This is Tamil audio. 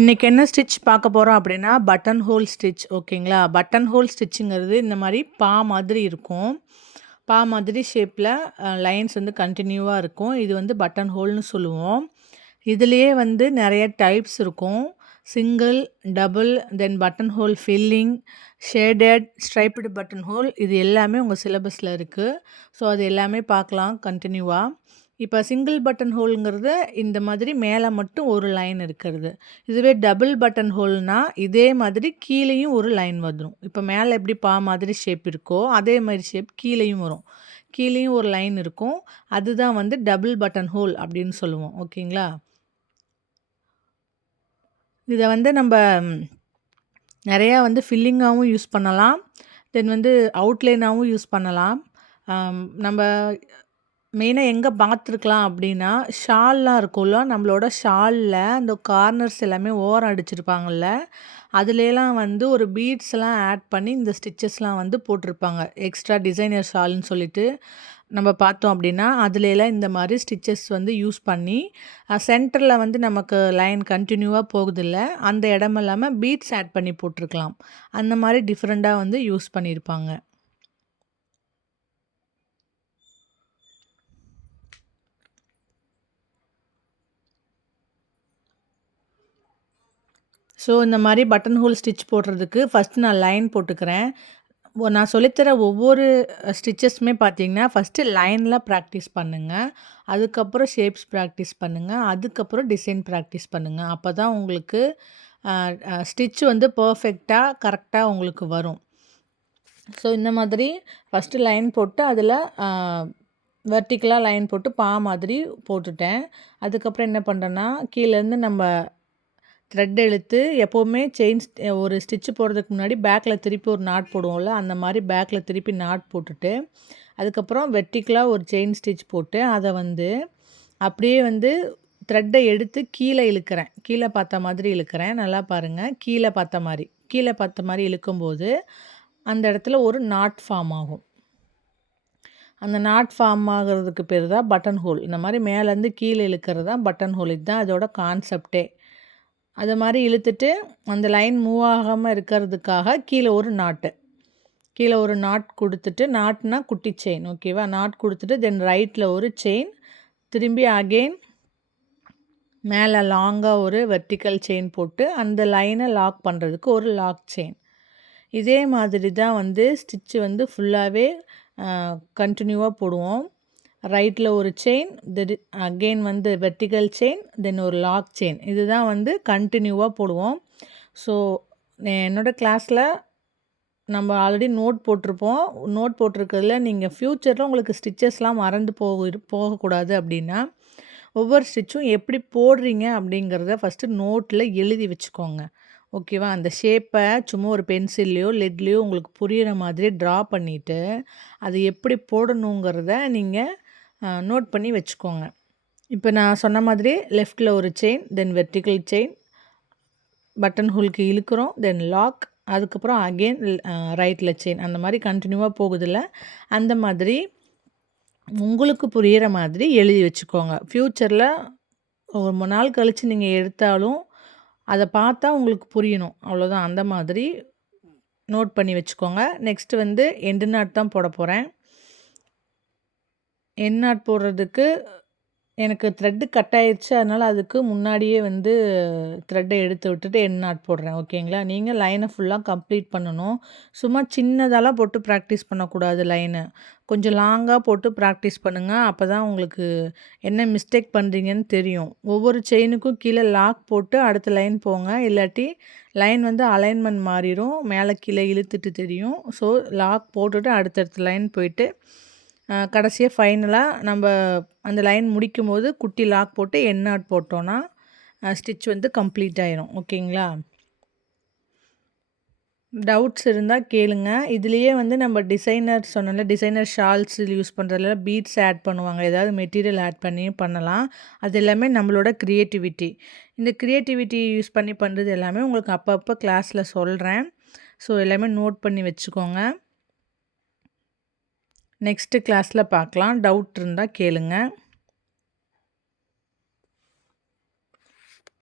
இன்றைக்கி என்ன ஸ்டிச் பார்க்க போகிறோம் அப்படின்னா பட்டன் ஹோல் ஸ்டிச். ஓகேங்களா? பட்டன் ஹோல் ஸ்டிச்சுங்கிறது இந்த மாதிரி பா மாதிரி இருக்கும். பா மாதிரி ஷேப்பில் லைன்ஸ் வந்து கண்டினியூவாக இருக்கும். இது வந்து பட்டன் ஹோல்னு சொல்லுவோம். இதுலேயே வந்து நிறைய டைப்ஸ் இருக்கும். Single, double, then button hole filling, shaded, striped button hole, இது எல்லாமே உங்கள் சிலபஸில் இருக்குது. ஸோ அது எல்லாமே பார்க்கலாம் கண்டினியூவாக. இப்போ சிங்கிள் பட்டன் ஹோலுங்கிறது இந்த மாதிரி மேலே மட்டும் ஒரு லைன் இருக்கிறது. இதுவே டபுள் பட்டன் ஹோல்னா இதே மாதிரி கீழேயும் ஒரு லைன் வந்துடும். இப்போ மேலே எப்படி பா மாதிரி ஷேப் இருக்கோ அதே மாதிரி ஷேப் கீழேயும் வரும். கீழேயும் ஒரு லைன் இருக்கும். அதுதான் வந்து டபுள் பட்டன் ஹோல் அப்படின்னு சொல்லுவோம். ஓகேங்களா? இதை வந்து நம்ம நிறையா வந்து ஃபில்லிங்காகவும் யூஸ் பண்ணலாம். தென் வந்து அவுட்லைனாகவும் யூஸ் பண்ணலாம். நம்ம மெயினாக எங்கே பார்த்துருக்கலாம் அப்படின்னா, ஷால்லாம் இருக்கும்ல, நம்மளோட ஷாலில் அந்த கார்னர்ஸ் எல்லாமே ஓரம் அடிச்சிருப்பாங்கள்ல, அதுலேலாம் வந்து ஒரு பீட்ஸ்லாம் ஆட் பண்ணி இந்த ஸ்டிச்சஸ்லாம் வந்து போட்டிருப்பாங்க. எக்ஸ்ட்ரா டிசைனர் ஷால்னு சொல்லிட்டு நம்ம பார்த்தோம் அப்படின்னா, அதுலேலாம் இந்த மாதிரி ஸ்டிச்சஸ் வந்து யூஸ் பண்ணி சென்டரில் வந்து நமக்கு லைன் கண்டினியூவாக போகுதில்ல, அந்த இடம் இல்லாமல் பீட்ஸ் ஆட் பண்ணி போட்டிருக்கலாம். அந்த மாதிரி டிஃப்ரெண்ட்டாக வந்து யூஸ் பண்ணியிருப்பாங்க. ஸோ இந்த மாதிரி பட்டன் ஹோல் ஸ்டிச் போடுறதுக்கு ஃபஸ்ட்டு நான் லைன் போட்டுக்கிறேன். நான் சொல்லித்தர ஒவ்வொரு ஸ்டிச்சஸுமே பார்த்தீங்கன்னா, ஃபஸ்ட்டு லைனில் ப்ராக்டிஸ் பண்ணுங்கள். அதுக்கப்புறம் ஷேப்ஸ் ப்ராக்டிஸ் பண்ணுங்கள். அதுக்கப்புறம் டிசைன் ப்ராக்டிஸ் பண்ணுங்கள். அப்போ தான் உங்களுக்கு ஸ்டிச் வந்து பர்ஃபெக்டாக கரெக்டாக உங்களுக்கு வரும். ஸோ இந்த மாதிரி ஃபஸ்ட்டு லைன் போட்டு அதில் வெர்டிக்கலாக லைன் போட்டு பா மாதிரி போட்டுட்டேன். அதுக்கப்புறம் என்ன பண்ணுறேன்னா, கீழேருந்து நம்ம த்ரெட் இழுத்து எப்போவுமே ஒரு ஸ்டிச்சு போடுறதுக்கு முன்னாடி பேக்கில் திருப்பி ஒரு நாட் போடுவோம்ல, அந்த மாதிரி பேக்கில் திருப்பி நாட் போட்டுட்டு, அதுக்கப்புறம் வெர்டிக்கலாக ஒரு செயின் ஸ்டிச் போட்டு அதை வந்து அப்படியே வந்து த்ரெட்டை எடுத்து கீழே இழுக்கிறேன். கீழே பார்த்த மாதிரி இழுக்கிறேன். நல்லா பாருங்கள். கீழே பார்த்த மாதிரி இழுக்கும்போது அந்த இடத்துல ஒரு நாட் ஃபார்ம் ஆகும். அந்த நாட் ஃபார்ம் ஆகிறதுக்கு பேர் தான் பட்டன் ஹோல். இந்த மாதிரி மேலேருந்து கீழே இழுக்கிறது தான் பட்டன் ஹோல். இதுதான் அதோட கான்செப்டே. அது மாதிரி இழுத்துட்டு அந்த லைன் மூவ் ஆகாமல் இருக்கிறதுக்காக கீழே ஒரு நாட் கொடுத்துட்டு, நாட்னா குட்டி செயின். ஓகேவா? நாட் கொடுத்துட்டு தென் ரைட்டில் ஒரு செயின், திரும்பி அகெயின் மேலே லாங்காக ஒரு வெர்டிக்கல் செயின் போட்டு அந்த லைனை லாக் பண்ணுறதுக்கு ஒரு லாக் செயின். இதே மாதிரி தான் வந்து ஸ்டிச்சு வந்து ஃபுல்லாகவே கண்டினியூவாக போடுவோம். ரைட்டில் ஒரு செயின், அகெயின் வந்து வெர்டிக்கல் செயின், தென் ஒரு லாக் செயின். இதுதான் வந்து கண்டினியூவாக போடுவோம். ஸோ என்னோடய கிளாஸில் நம்ம ஆல்ரெடி நோட் போட்டிருப்போம். நோட் போட்டிருக்கிறதுல நீங்கள் ஃப்யூச்சரில் உங்களுக்கு ஸ்டிச்சஸ்லாம் மறந்து போகக்கூடாது அப்படின்னா, ஒவ்வொரு ஸ்டிச்சும் எப்படி போடுறீங்க அப்படிங்கிறத ஃபஸ்ட்டு நோட்டில் எழுதி வச்சுக்கோங்க. ஓகேவா? அந்த ஷேப்பை சும்மா ஒரு பென்சில்லையோ லெட்லேயோ உங்களுக்கு புரிகிற மாதிரி ட்ரா பண்ணிவிட்டு, அது எப்படி போடணுங்கிறத நீங்கள் நோட் பண்ணி வச்சுக்கோங்க. இப்போ நான் சொன்ன மாதிரி லெஃப்ட்டில் ஒரு செயின், தென் வெர்டிக்கல் செயின், பட்டன் ஹோலுக்கு இழுக்கிறோம், தென் லாக், அதுக்கப்புறம் அகெயின் ரைட்டில் செயின். அந்த மாதிரி கண்டினியூவாக போகுதில்ல, அந்த மாதிரி உங்களுக்கு புரிகிற மாதிரி எழுதி வச்சுக்கோங்க. ஃப்யூச்சரில் ஒரு 3 நாள் கழித்து நீங்கள் எடுத்தாலும் அதை பார்த்தா உங்களுக்கு புரியணும். அவ்வளோதான். அந்த மாதிரி நோட் பண்ணி வச்சுக்கோங்க. நெக்ஸ்ட்டு வந்து எண்டு நாட் தான் போட போகிறேன். எண்ட் நாட் போடுறதுக்கு எனக்கு த்ரெட்டு கட் ஆயிடுச்சு. அதனால் அதுக்கு முன்னாடியே வந்து த்ரெட்டை எடுத்து விட்டுட்டு எண்ட் நாட் போடுறேன். ஓகேங்களா? நீங்கள் லைனை ஃபுல்லாக கம்ப்ளீட் பண்ணணும். சும்மா சின்னதாலாம் போட்டு ப்ராக்டிஸ் பண்ணக்கூடாது லைனை. கொஞ்சம் லாங்காக போட்டு ப்ராக்டிஸ் பண்ணுங்கள். அப்போ தான் உங்களுக்கு என்ன மிஸ்டேக் பண்ணுறீங்கன்னு தெரியும். ஒவ்வொரு செயினுக்கும் கீழே லாக் போட்டு அடுத்த லைன் போங்க. இல்லாட்டி லைன் வந்து அலைன்மெண்ட் மாறிடும். மேலே கீழே இழுத்துட்டு தெரியும். ஸோ லாக் போட்டுட்டு அடுத்தடுத்த லைன் போயிட்டு கடைசியாக ஃபைனலாக நம்ம அந்த லைன் முடிக்கும்போது குட்டி லாக் போட்டு எண்ட் நாட் போட்டோன்னா ஸ்டிச் வந்து கம்ப்ளீட் ஆயிரும். ஓகேங்களா? டவுட்ஸ் இருந்தால் கேளுங்க. இதுலேயே வந்து நம்ம டிசைனர் சொன்னல, டிசைனர் ஷால்ஸ் யூஸ் பண்ணுறதுல பீட்ஸ் ஆட் பண்ணுவாங்க. ஏதாவது மெட்டீரியல் ஆட் பண்ணியும் பண்ணலாம். அது எல்லாமே நம்மளோட க்ரியேட்டிவிட்டி. இந்த க்ரியேட்டிவிட்டி யூஸ் பண்ணி பண்ணுறது எல்லாமே உங்களுக்கு அப்பப்போ கிளாஸில் சொல்கிறேன். ஸோ எல்லாமே நோட் பண்ணி வச்சுக்கோங்க. நெக்ஸ்ட்டு கிளாஸில் பார்க்கலாம். டவுட் இருந்தால் கேளுங்க.